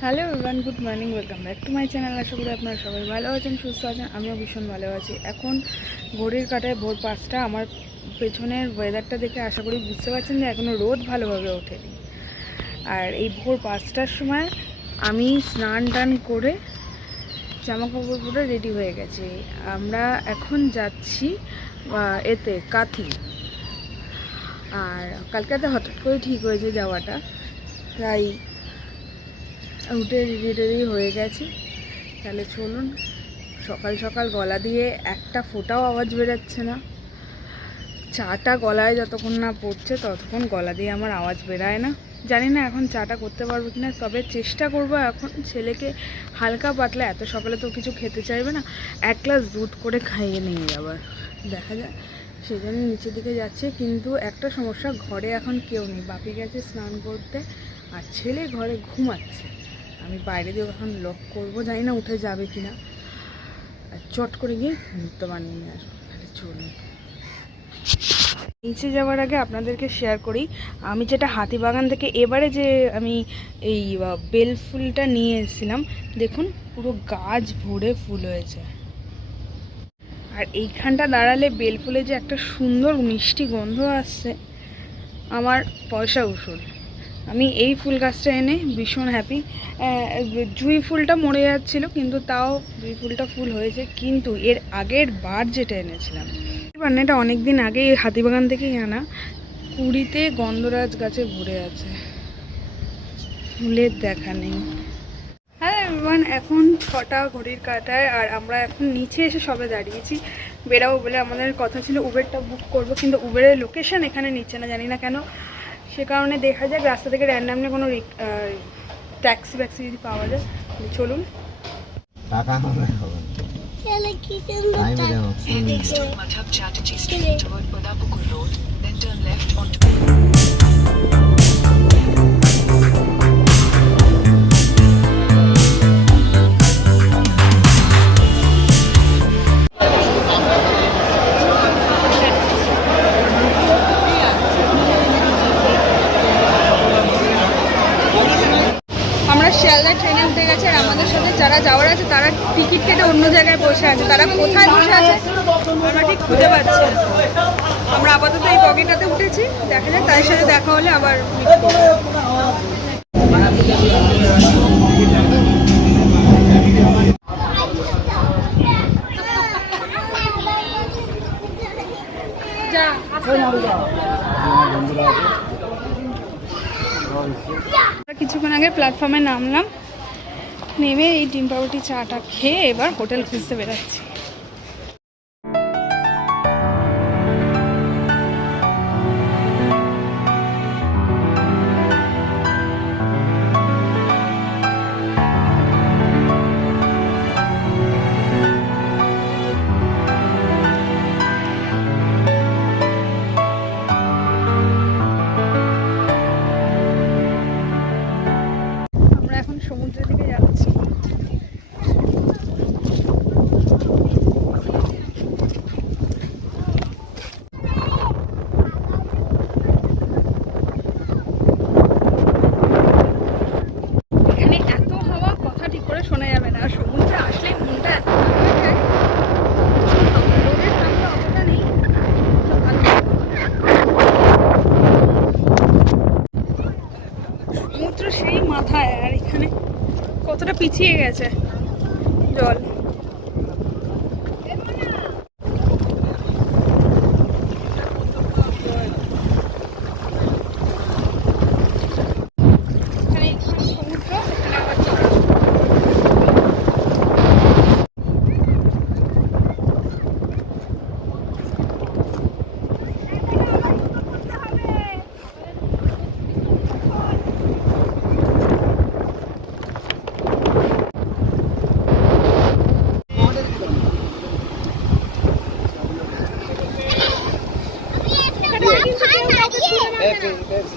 Hello everyone, good morning, welcome back to my channel. আশা করি আপনারা সবাই ভালো আছেন, সুস্থ আছেন, আমিও ভীষণ ভালো আছি। এখন ঘড়ির কাটায় ভোর পাঁচটা, আমার পেছনের ওয়েদারটা দেখে আশা করি বুঝতে পারছেন যে এখনও রোদ ভালোভাবে ওঠেনি। আর এই ভোর পাঁচটার সময় আমি স্নান টান করে জামা কাপড় পরে রেডি হয়ে গেছি। আমরা এখন যাচ্ছি এতে, কাথি। আর কালকাতে হঠাৎ করে ঠিক হয়েছে যাওয়াটা। তাই উঠে রেডি টেডি হয়ে গেছি। তাহলে চলুন, সকাল সকাল গলা দিয়ে একটা ফোঁটাও আওয়াজ বেরোচ্ছে না। চাটা গলায় যতক্ষণ না পড়ছে ততক্ষণ গলা দিয়ে আমার আওয়াজ বেরায় না। জানি না এখন চাটা করতে পারব কি না তবে চেষ্টা করব এখন ছেলেকে হালকা পাতলা, এত সকালে তো কিছু খেতে চাইবে না, এক গ্লাস দুধ করে খাইয়ে নিয়ে যাবার দেখা যায় সেই জন্য নিচের দিকে যাচ্ছে, কিন্তু একটা সমস্যা, ঘরে এখন কেউ নেই। বাপি গেছে স্নান করতে। আর ছেলে ঘরে ঘুমাচ্ছে। আমি বাইরে দিয়ে এখন লক করব, জানি না উঠে যাবে কি না চট করে গিয়ে মুহূর্ত বানিয়ে নিয়ে আসব, তাহলে চলুন নিচে যাওয়ার আগে আপনাদেরকে শেয়ার করি, আমি যেটা হাতিবাগান থেকে এবারে যে আমি এই বেল ফুলটা নিয়ে এসেছিলাম, দেখুন, পুরো গাছ ভরে ফুল হয়েছে। আর এইখানটা দাঁড়ালে বেল ফুলে যে একটা সুন্দর মিষ্টি গন্ধ আসছে, আমার পয়সা উসুল। আমি এই ফুল গাছটা এনে ভীষণ হ্যাপি জুঁই ফুলটা মরে যাচ্ছিল কিন্তু তাও জুঁই ফুলটা ফুল হয়েছে। কিন্তু এর আগের বার যেটা এনেছিলাম এবার না, এটা অনেক দিন আগে হাতিবাগান থেকেই আনা কুড়িতে গন্ধরাজ গাছে ভরে আছে। ফুলের দেখা নেই। হ্যাঁ এভরিওয়ান এখন ছটা ঘড়ির কাটায় আর আমরা এখন নিচে এসে সবে দাঁড়িয়েছি। বেরাবো বলে আমাদের কথা ছিল উবেরটা বুক করব কিন্তু উবেরের লোকেশন এখানে নিচ্ছে না জানি না কেন। সে কারণে দেখা যাক রাস্তা থেকে র্যান্ডামলি কোনো ট্যাক্সি ফ্যাক্সি যদি পাওয়া যায় চলুন। টাকা হবে আমরা ট্রেনে উঠে গেছে আর আমাদের সাথে যারা যাওয়ার আছে তারা টিকিট কেটে অন্য জায়গায় বসে আছে। তারা কোথায় বসে আছে আমরা ঠিক খুঁজে পাচ্ছি আমরা আপাতত এই বগিটাতে উঠেছি দেখা যাক তাদের সাথে দেখা হলে আবার যা। কিছুক্ষণ আগে প্ল্যাটফর্মে নামলাম। নেমে এই ডিম পাউরুটি চাটা খেয়ে এবার হোটেল খুঁজতে বেরাচ্ছি। এখন সমুদ্রের দিকে যাচ্ছি। মাথায় কতটা পিছিয়ে গেছে? জল। There's